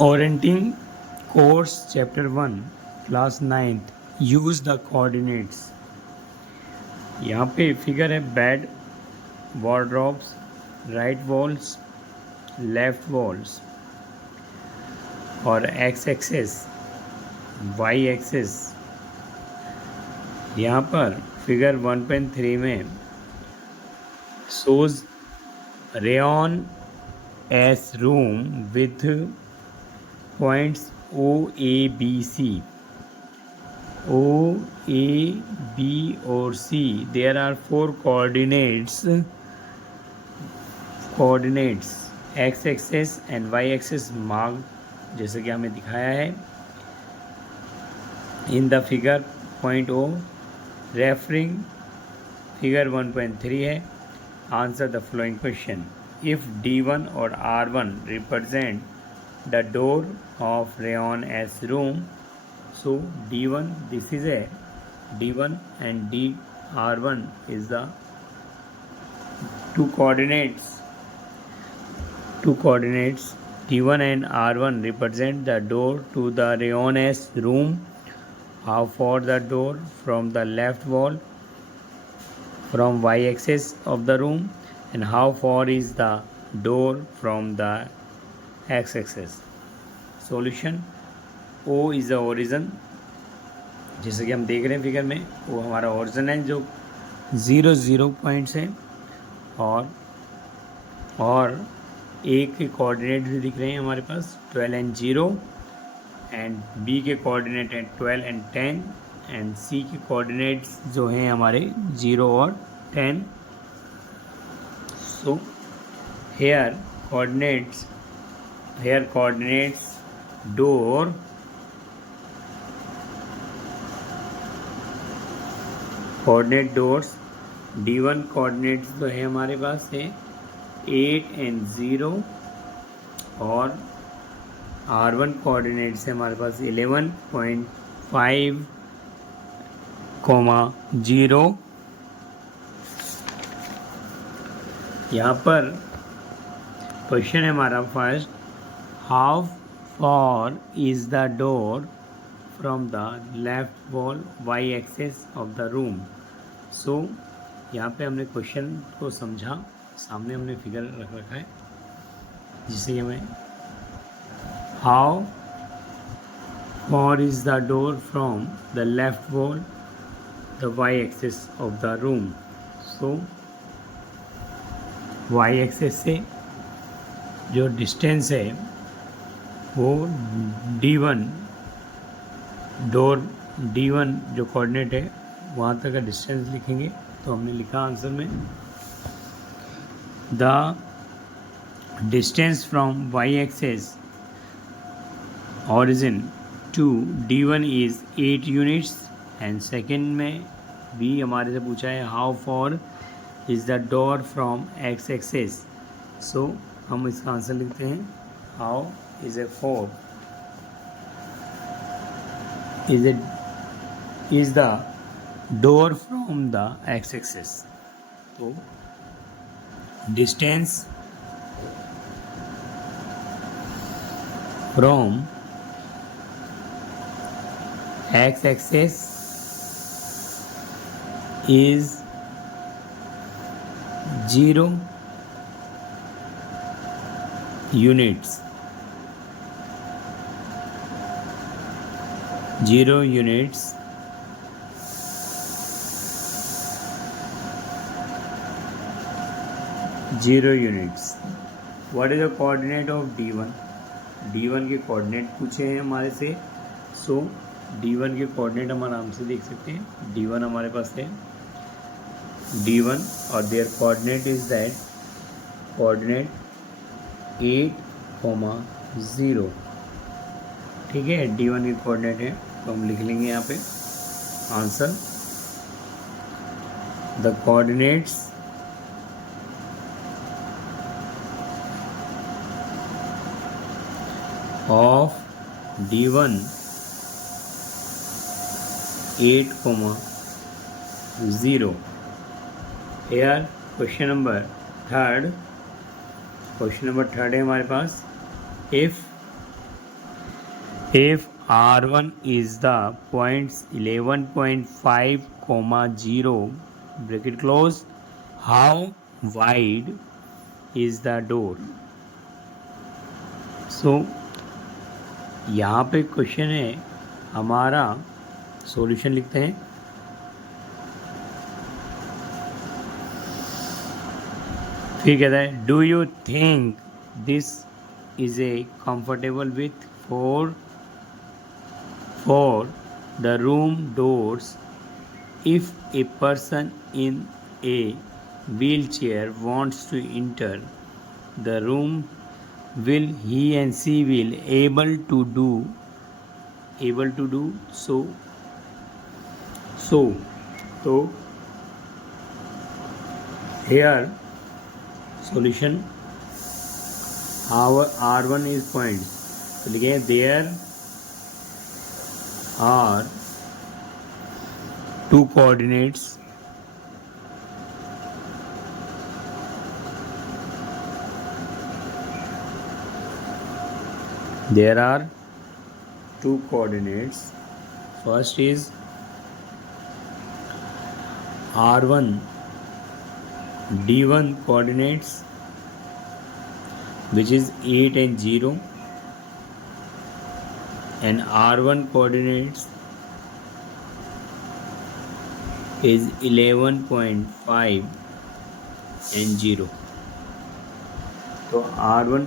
Orienting course chapter 1 class 9th use the coordinates। यहाँ पे figure है bed, wardrobes, right walls, left walls और x access, Y access. यहाँ पर figure 1.3 में shows rayon as room with points O, A, B, C. O, A, B और C. There are four coordinates x axis and y axis marked जैसे कि हमें दिखाया है in the figure point O referring figure 1.3 है। Answer the following question. If D1 or R1 represent the door of rayon as room, so D1 this is a D1 and DR1 is the two coordinates D1 and R1 represent the door to the rayon as room. How far the door from the left wall from y axis of the room and how far is the door from the x axis. Solution. O is the origin, जैसे कि हम देख रहे हैं figure में वो हमारा origin है जो 0 पॉइंट्स हैं और ए के कोऑर्डिनेट भी दिख रहे हैं हमारे पास 12 and 0 एंड बी के कोऑर्डिनेट हैं 12 and 10 एंड सी के कोऑर्डिनेट्स जो हैं हमारे 0 और 10। So here coordinates door coordinate doors D1 coordinates जो है हमारे पास है 8 and 0 और R1 कोऑर्डिनेट्स है हमारे पास 11.5, 0। यहाँ पर क्वेश्चन है हमारा first, how far is the door from the left wall Y axis of the room. So यहाँ पे हमने क्वेश्चन को समझा, सामने हमने फिगर रख रखा है जिसे हमें how far is the door from the left wall the Y axis of the room. So Y axis से जो डिस्टेंस है वो D1 डोर D1 जो कोऑर्डिनेट है वहाँ तक का डिस्टेंस लिखेंगे। तो हमने लिखा आंसर में the distance from Y axis origin to D1 is 8 units and second में भी हमारे से पूछा है how far is the door from X axis. So हम इसका आंसर लिखते हैं how is a four is the door from the x axis। तो distance from x axis is 0 units। 0 units What is the coordinate of D1? D1 के coordinate पूछे हैं हमारे से। सो D1 के कोऑर्डिनेट हम आराम से देख सकते हैं। D1 हमारे पास है D1 और their coordinate is that coordinate 8, 0। ठीक है, D1 के कोऑर्डिनेट है तो हम लिख लेंगे यहाँ पे answer the coordinates of D1 8, 0। Here question number third है हमारे पास। If If R1 is the points 11.5, 0 bracket close, how wide is the door? So यहाँ पे क्वेश्चन है, हमारा सॉल्यूशन लिखते हैं. फिर कहता है do you think this is a comfortable with for the room doors. If a person in a wheelchair wants to enter the room, will he and she will able to do so? So here solution, our R1 is points, तो लिखे there are two coordinates first is R1 D1 coordinates, which is 8 and 0, and R1 coordinates is 11.5 and 0. तो R1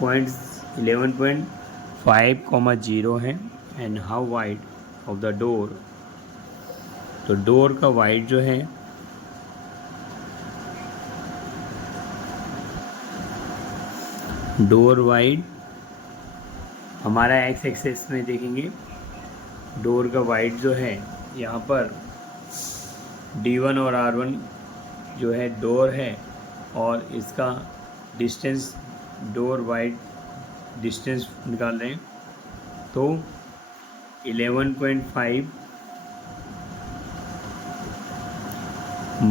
points 11.5, 0 है. and how wide of the door, तो door का wide जो है door wide हमारा x access में देखेंगे. Door का वाइड जो है यहाँ पर D1 और R1 जो है डोर है, और इसका डिस्टेंस डोर वाइड डिस्टेंस निकाल रहे हैं. तो 11.5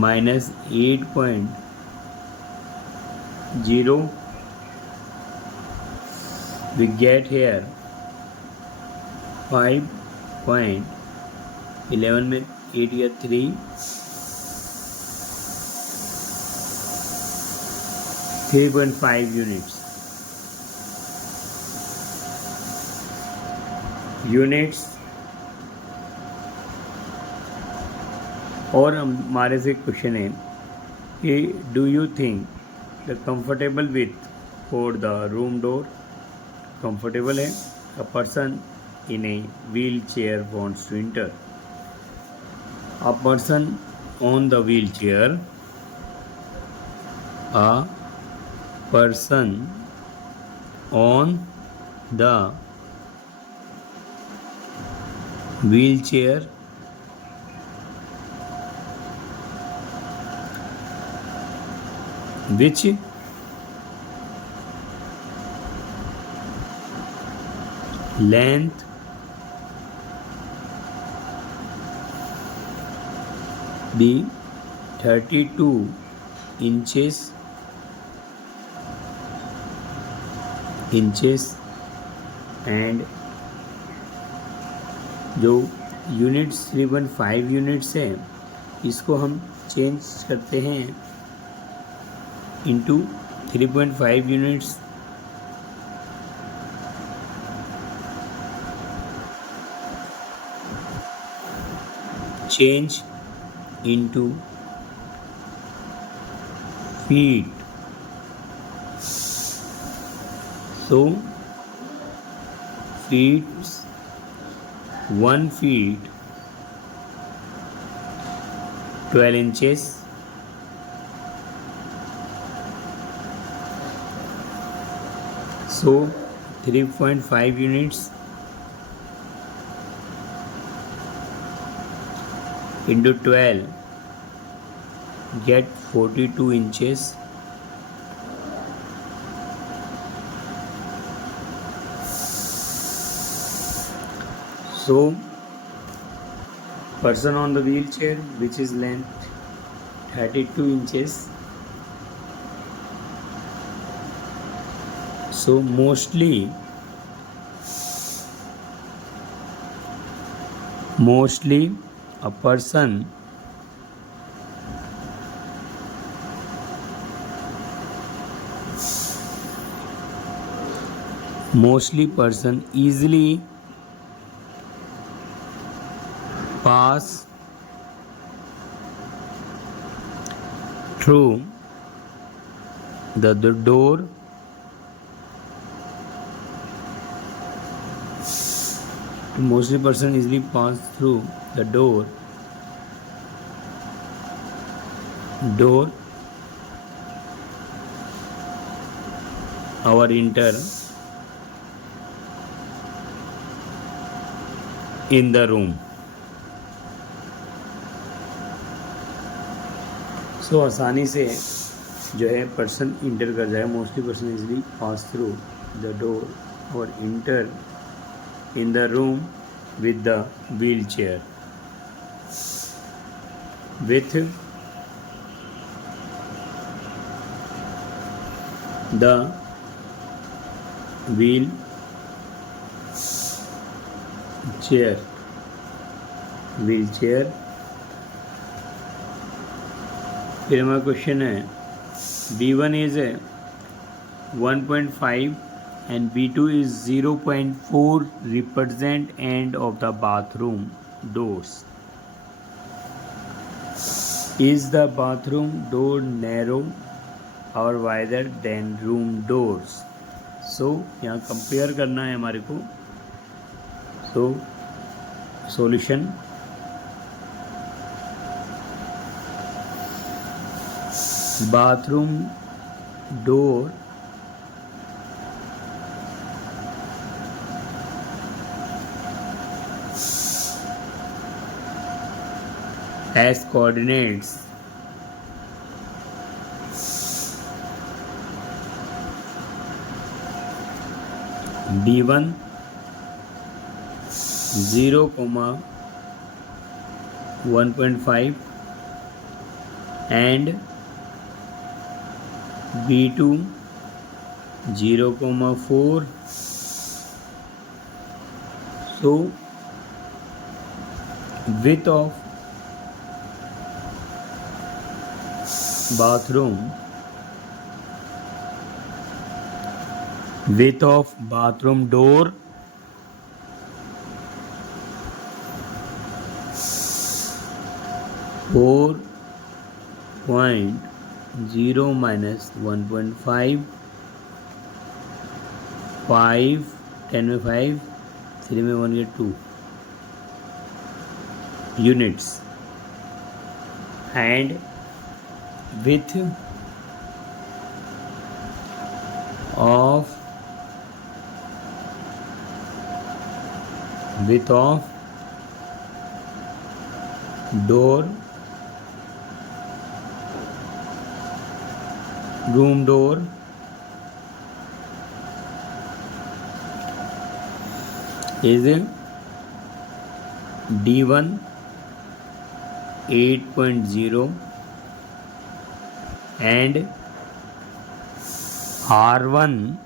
माइनस 8.0, we get here 5.11 में 8 या 3, 3.5 यूनिट्स. और हमारे से क्वेश्चन है कि do you think the comfortable with for the room door, comfortable है. A person in a wheel chair wants to enter. A person on the wheel chair, a person on the wheel chair which length be 32 inches and जो units 3.5 units है, इसको हम change करते हैं into 3.5 units. Change into feet. So feets 1 feet 12 inches. So 3.5 units into 12 get 42 inches. So person on the wheelchair, which is length 32 inches. So mostly Mostly a person easily pass through the door mostly person easily pass through the door or enter in the room. So आसानी से जो है person enter कर जाए. Mostly person easily pass through the door और enter in the room with the wheelchair. With the wheelchair. फिर हमारा question है B1 is 1.5 and B2 is 0.4 represent end of the bathroom doors. Is the bathroom door narrow or wider than room doors? So यहाँ compare करना है हमारे को. So solution bathroom door has coordinates B1 0, 1.5 and B2 0,4. So width of bathroom door 4.0 minus 1.5 5 10 में 5 3 में 1 get 2 units and width of door room door is D1 8.0 and R1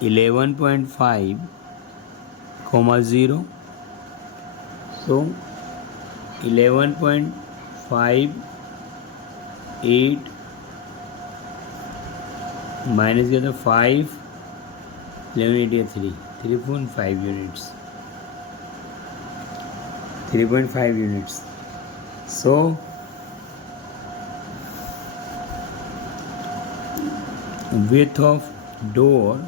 11.5, 0. So 11.58 minus the 5 1183 3.5 units. 3.5 units. So width of door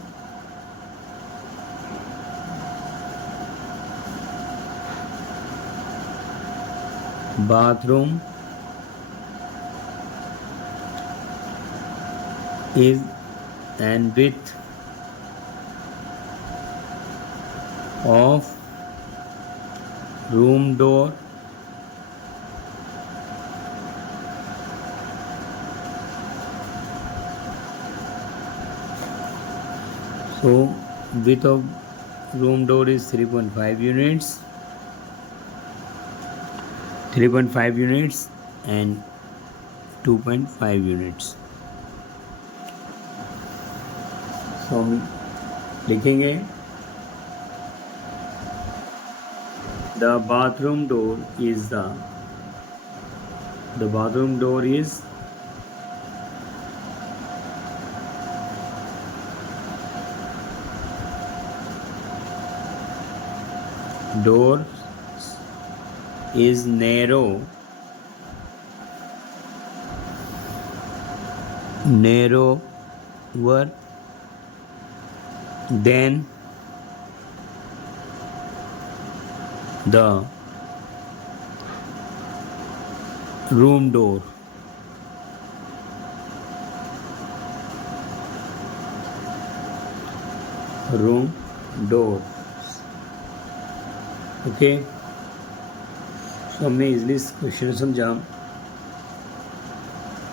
bathroom is and width of room door so width of room door is 3.5 units and 2.5 units. So लिखेंगे the bathroom door is the bathroom door is door is narrower than the room door. Room door. Okay, तो हमने easily इस question समझा,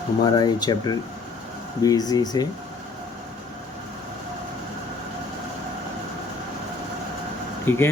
हमारा ये chapter भी easy से ठीक है।